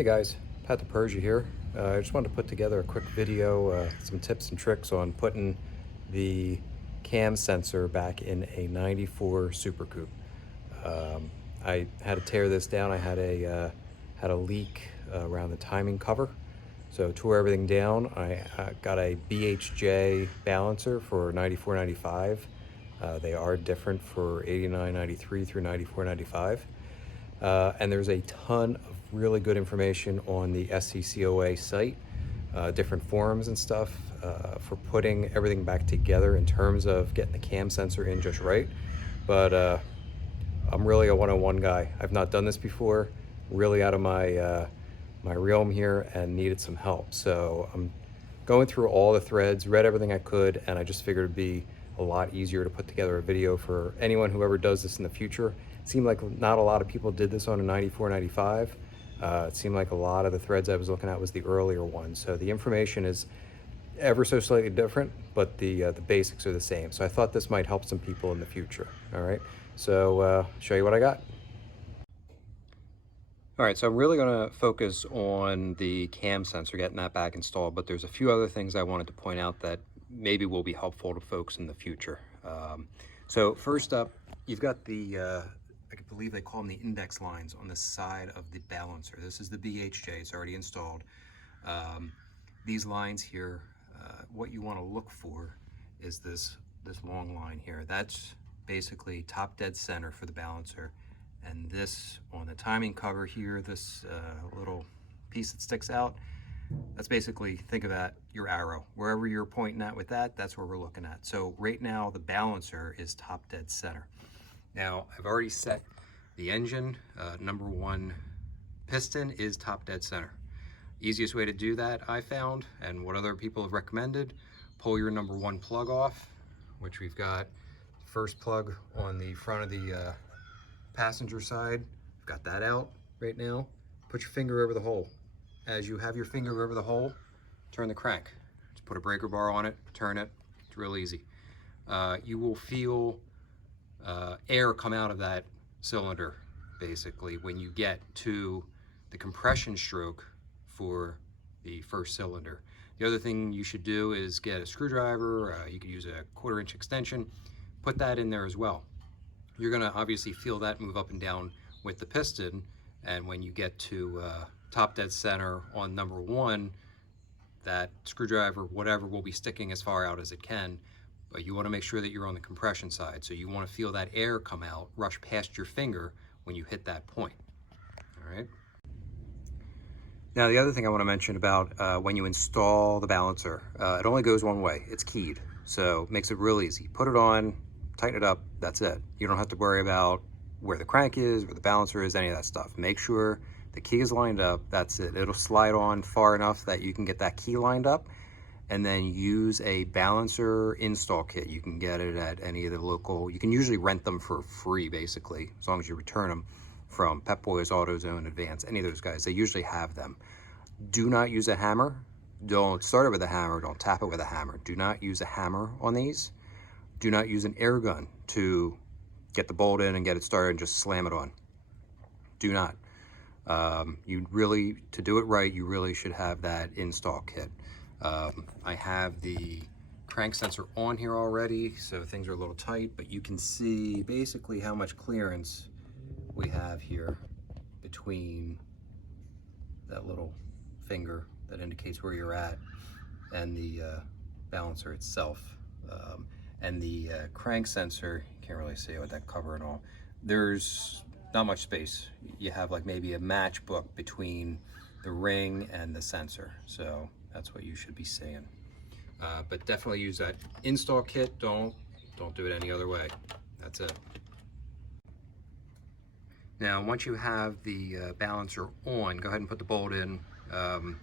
Hey guys, Pat the Persia here. I just wanted to put together a quick video, some tips and tricks on putting the cam sensor back in a 94 Super Coupe. I had to tear this down. I had a leak around the timing cover, so tore everything down. I got a BHJ balancer for 94, 95. They are different for 89, 93 through 94, 95. And there's a ton of really good information on the SCCOA site, different forums and stuff for putting everything back together in terms of getting the cam sensor in just right. But I'm really a one-on-one guy. I've not done this before, really out of my realm here, and needed some help. So I'm going through all the threads, read everything I could, and I just figured it'd be a lot easier to put together a video for anyone who ever does this in the future. It seemed like not a lot of people did this on a 94, 95. It seemed like a lot of the threads I was looking at was the earlier one. So the information is ever so slightly different, but the basics are the same. So I thought this might help some people in the future. All right, so show you what I got. All right, so I'm really going to focus on the cam sensor, getting that back installed, but there's a few other things I wanted to point out that maybe will be helpful to folks in the future. So first up, you've got the, I believe they call them the index lines on the side of the balancer. This is the BHJ, it's already installed. These lines here, what you want to look for is this long line here. That's basically top dead center for the balancer. And this on the timing cover here, this little piece that sticks out, that's basically, think of that, your arrow. Wherever you're pointing at with that, that's where we're looking at. So right now the balancer is top dead center. Now I've already set the engine, number one piston is top dead center. Easiest way to do that, I found, and what other people have recommended, pull your number one plug off, which we've got first plug on the front of the passenger side. We've got that out right now. Put your finger over the hole. As you have your finger over the hole, turn the crank. Just put a breaker bar on it, turn it. It's real easy. You will feel air come out of that cylinder basically when you get to the compression stroke for the first cylinder. The other thing you should do is get a screwdriver. You could use a 1/4-inch extension. Put that in there as well. You're going to obviously feel that move up and down with the piston, and when you get to top dead center on number one, that screwdriver, whatever, will be sticking as far out as it can, but you want to make sure that you're on the compression side. So you want to feel that air come out, rush past your finger when you hit that point. All right. Now the other thing I want to mention about when you install the balancer, it only goes one way. It's keyed, so it makes it real easy. Put it on, tighten it up, that's it. You don't have to worry about where the crank is, where the balancer is, any of that stuff. Make sure the key is lined up, that's it. It'll slide on far enough that you can get that key lined up, and then use a balancer install kit. You can get it at any of the local, you can usually rent them for free basically, as long as you return them from Pep Boys, AutoZone, Advance, any of those guys. They usually have them. Do not use a hammer. Don't start it with a hammer, don't tap it with a hammer. Do not use a hammer on these. Do not use an air gun to get the bolt in and get it started and just slam it on. Do not. You really, to do it right, you really should have that install kit. I have the crank sensor on here already, so things are a little tight, but you can see basically how much clearance we have here between that little finger that indicates where you're at and the balancer itself. And the crank sensor, you can't really see it with that cover and all. There's not much space. You have like maybe a matchbook between the ring and the sensor. So that's what you should be seeing. But definitely use that install kit. Don't do it any other way. That's it. Now, once you have the balancer on, go ahead and put the bolt in.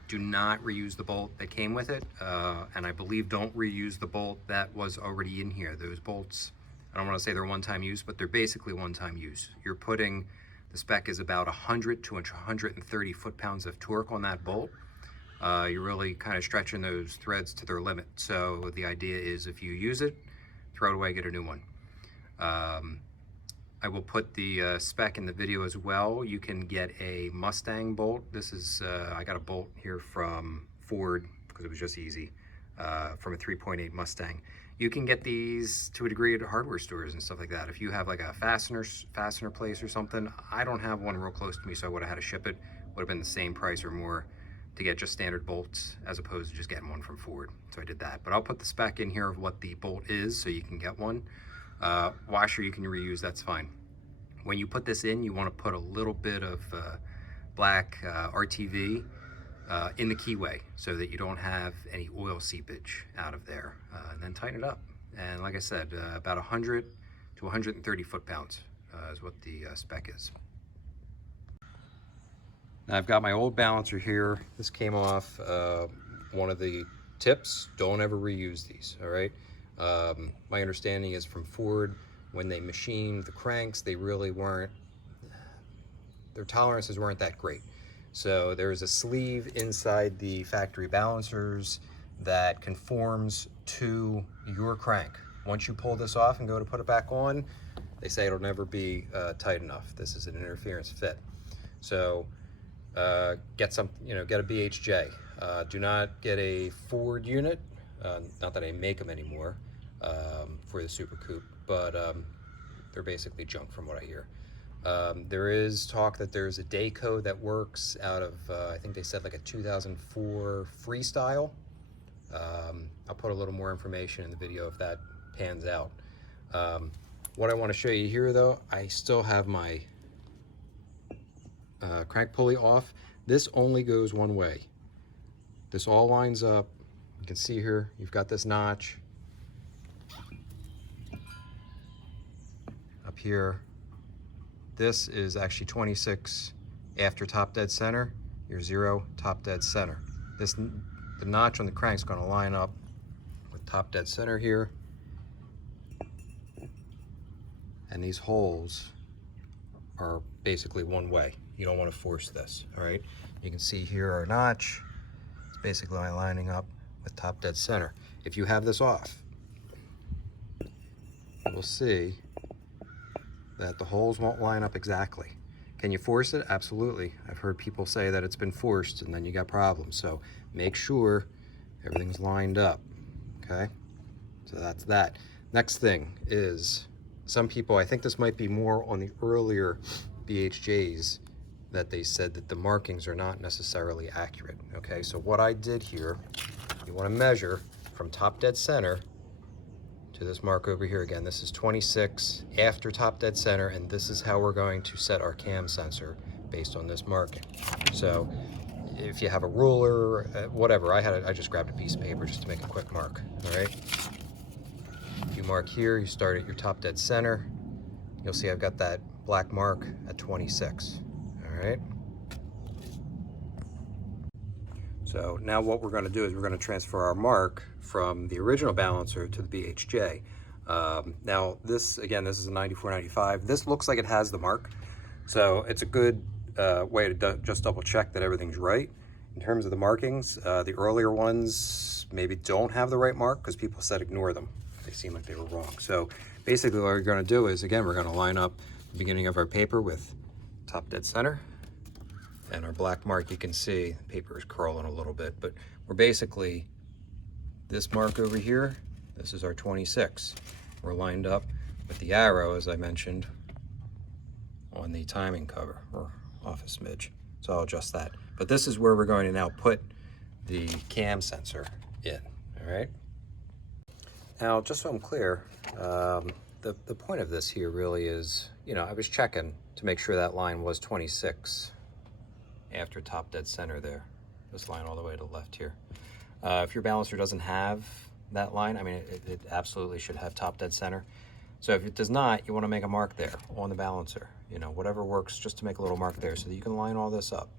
Do not reuse the bolt that came with it, and I believe don't reuse the bolt that was already in here. Those bolts, I don't want to say they're one-time use, but they're basically one-time use. You're putting, the spec is about 100 to 130 foot-pounds of torque on that bolt. You're really kind of stretching those threads to their limit. So the idea is if you use it, throw it away, get a new one. I will put the spec in the video as well. You can get a Mustang bolt. This is, I got a bolt here from Ford because it was just easy, from a 3.8 Mustang. You can get these to a degree at hardware stores and stuff like that. If you have like a fastener place or something, I don't have one real close to me, so I would have had to ship it. Would have been the same price or more to get just standard bolts as opposed to just getting one from Ford. So I did that. But I'll put the spec in here of what the bolt is so you can get one. Washer you can reuse, that's fine. When you put this in, you want to put a little bit of black RTV in the keyway so that you don't have any oil seepage out of there, and then tighten it up. And like I said, about 100 to 130 foot-pounds is what the spec is. Now I've got my old balancer here. This came off one of the tips. Don't ever reuse these, all right? My understanding is from Ford, when they machined the cranks, they really weren't, their tolerances weren't that great. So there's a sleeve inside the factory balancers that conforms to your crank. Once you pull this off and go to put it back on, they say it'll never be tight enough. This is an interference fit. So get some, get a BHJ. Do not get a Ford unit. Not that I make them anymore for the Super Coupe, but they're basically junk from what I hear. There is talk that there's a day code that works out of, I think they said like a 2004 Freestyle. I'll put a little more information in the video if that pans out. What I want to show you here though, I still have my crank pulley off. This only goes one way. This all lines up. You can see here, you've got this notch up here. This is actually 26 after top dead center, your 0 top dead center. The notch on the crank is going to line up with top dead center here. And these holes are basically one way. You don't want to force this, all right? You can see here our notch. It's basically lining up with top dead center. If you have this off, you will see that the holes won't line up exactly. Can you force it? Absolutely. I've heard people say that it's been forced and then you got problems. So make sure everything's lined up, okay? So that's that. Next thing is, some people, I think this might be more on the earlier BHJs, that they said that the markings are not necessarily accurate, okay? So what I did here, you wanna measure from top dead center to this mark over here. Again, this is 26 after top dead center, and this is how we're going to set our cam sensor based on this marking. So if you have a ruler, whatever, I just grabbed a piece of paper just to make a quick mark, all right? If you mark here, you start at your top dead center. You'll see I've got that black mark at 26, all right? So now what we're going to do is we're going to transfer our mark from the original balancer to the BHJ. Now this, again, this is a 9495. This looks like it has the mark. So it's a good way to just double check that everything's right. In terms of the markings, the earlier ones maybe don't have the right mark because people said ignore them. They seem like they were wrong. So basically what we're going to do is, again, we're going to line up the beginning of our paper with top dead center. And our black mark, you can see the paper is curling a little bit, but we're basically, this mark over here, this is our 26. We're lined up with the arrow, as I mentioned, on the timing cover, or off a smidge. So I'll adjust that. But this is where we're going to now put the cam sensor in, all right? Now, just so I'm clear, the point of this here really is, I was checking to make sure that line was 26 after top dead center there. This line all the way to the left here. If your balancer doesn't have that line, I mean, it absolutely should have top dead center. So if it does not, you want to make a mark there on the balancer. Whatever works, just to make a little mark there so that you can line all this up.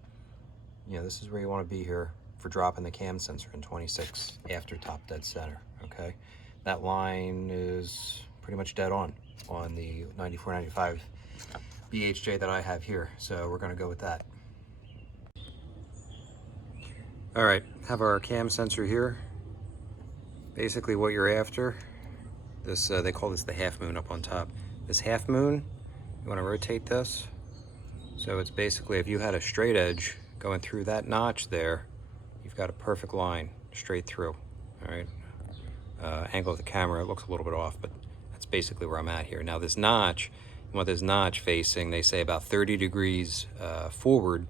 This is where you want to be here for dropping the cam sensor in 26 after top dead center, okay? That line is pretty much dead on the 9495 BHJ that I have here. So we're going to go with that. All right, have our cam sensor here. Basically what you're after, this they call this the half moon up on top. This half moon You want to rotate this. So it's basically, if you had a straight edge going through that notch there, you've got a perfect line straight through. All right. Angle of the camera, it looks a little bit off, but that's basically where I'm at here. Now this notch, you want this notch facing, they say about 30 degrees forward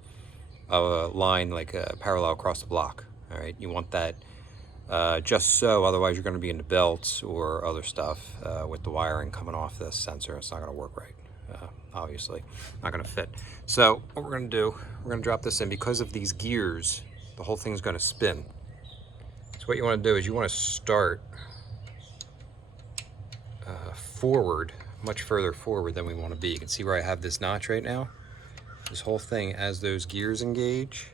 of a line like parallel across the block. All right. You want that just so, otherwise you're going to be into belts or other stuff with the wiring coming off this sensor. It's not going to work right. Obviously not going to fit. So what we're going to do, we're going to drop this in. Because of these gears, the whole thing's going to spin. So what you want to do is you want to start forward, much further forward than we want to be. You can see where I have this notch right now. This whole thing, as those gears engage,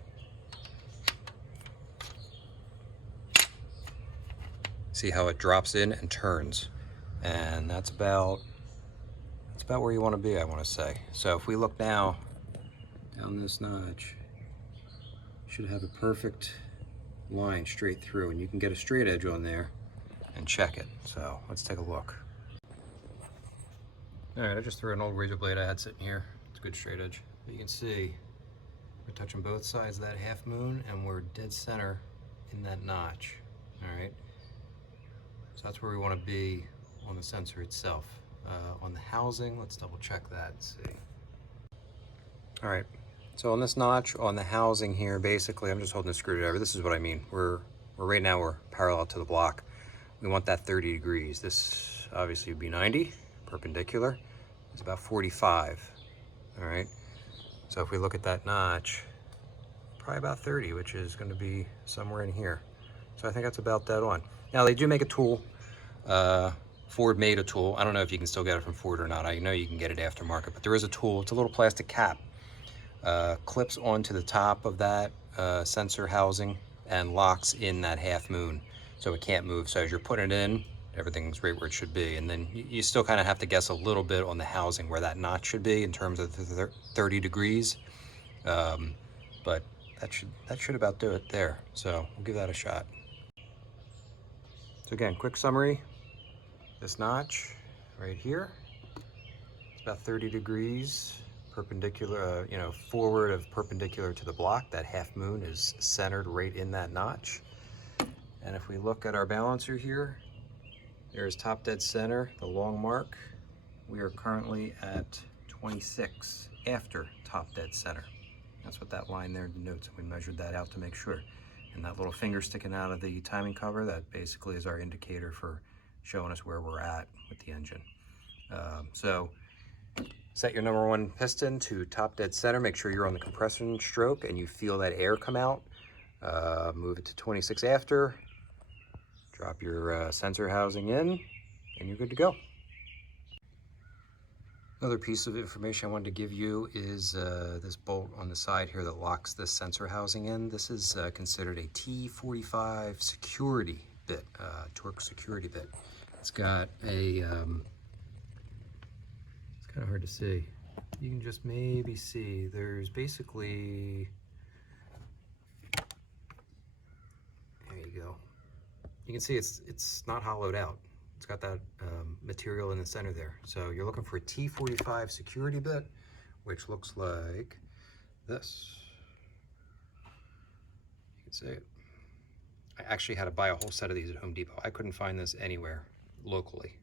see how it drops in and turns. And that's about where you want to be, I want to say. So if we look now down this notch, should have a perfect line straight through, and you can get a straight edge on there and check it. So let's take a look. All right, I just threw an old razor blade I had sitting here. It's a good straight edge. You can see we're touching both sides of that half moon, and we're dead center in that notch. All right, so that's where we want to be on the sensor itself. On the housing, let's double check that and see. All right, so on this notch, on the housing here, basically, I'm just holding a screwdriver. This is what I mean. We're right now, we're parallel to the block. We want that 30 degrees. This obviously would be 90, perpendicular. It's about 45, all right? So if we look at that notch, probably about 30, which is gonna be somewhere in here. So I think that's about dead on. Now they do make a tool. Ford made a tool. I don't know if you can still get it from Ford or not. I know you can get it aftermarket, but there is a tool. It's a little plastic cap. Clips onto the top of that sensor housing and locks in that half moon, so it can't move. So as you're putting it in, everything's right where it should be. And then you still kind of have to guess a little bit on the housing where that notch should be in terms of the 30 degrees. But that should about do it there. So we'll give that a shot. So again, quick summary. This notch right here, it's about 30 degrees perpendicular, forward of perpendicular to the block. That half moon is centered right in that notch. And if we look at our balancer here, there's top dead center, the long mark. We are currently at 26 after top dead center. That's what that line there denotes. We measured that out to make sure. And that little finger sticking out of the timing cover, that basically is our indicator for showing us where we're at with the engine. So set your number one piston to top dead center. Make sure you're on the compression stroke and you feel that air come out. Move it to 26 after. Drop your sensor housing in, and you're good to go. Another piece of information I wanted to give you is this bolt on the side here that locks this sensor housing in. This is considered a T45 security bit, torque security bit. It's got a, it's kind of hard to see. You can just maybe see, there's basically, there you go. You can see it's not hollowed out. It's got that material in the center there. So you're looking for a T45 security bit, which looks like this. You can see it. I actually had to buy a whole set of these at Home Depot. I couldn't find this anywhere locally.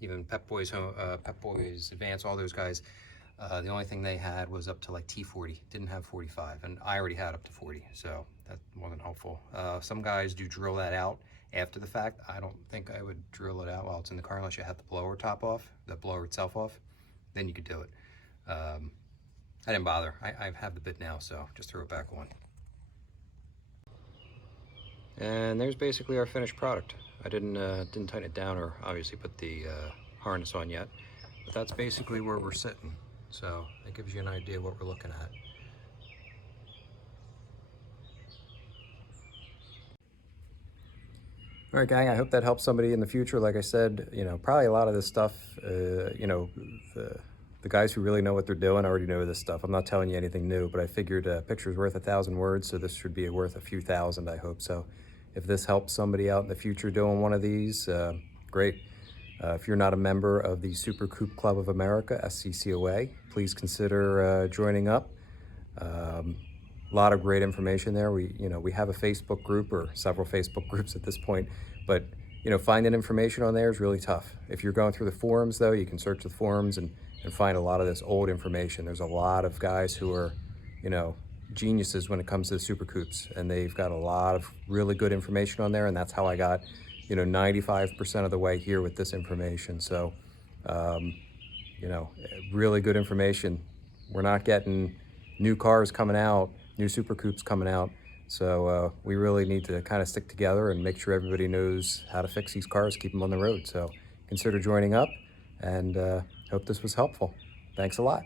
Even Pep Boys Advance, all those guys, the only thing they had was up to like T40, didn't have 45, and I already had up to 40, so that wasn't helpful. Some guys do drill that out after the fact. I don't think I would drill it out while it's in the car unless you have the blower top off, the blower itself off, then you could do it. I didn't bother. I have the bit now, so just throw it back on. And there's basically our finished product. I didn't tighten it down or obviously put the harness on yet, but that's basically where we're sitting. So that gives you an idea of what we're looking at. All right, gang, I hope that helps somebody in the future. Like I said, probably a lot of this stuff, the guys who really know what they're doing already know this stuff. I'm not telling you anything new, but I figured a picture's worth 1,000 words, so this should be worth a few thousand, I hope so. If this helps somebody out in the future doing one of these, great. If you're not a member of the Super Coupe Club of America, SCCOA, please consider joining up. A lot of great information there. We have a Facebook group, or several Facebook groups at this point, but finding information on there is really tough. If you're going through the forums, though, you can search the forums and find a lot of this old information. There's a lot of guys who are, geniuses when it comes to the Super Coupes, and they've got a lot of really good information on there, and that's how I got 95% of the way here with this information. So really good information. We're not getting new cars coming out, new Super Coupes coming out, so we really need to kind of stick together and make sure everybody knows how to fix these cars, keep them on the road. So consider joining up, and hope this was helpful. Thanks a lot.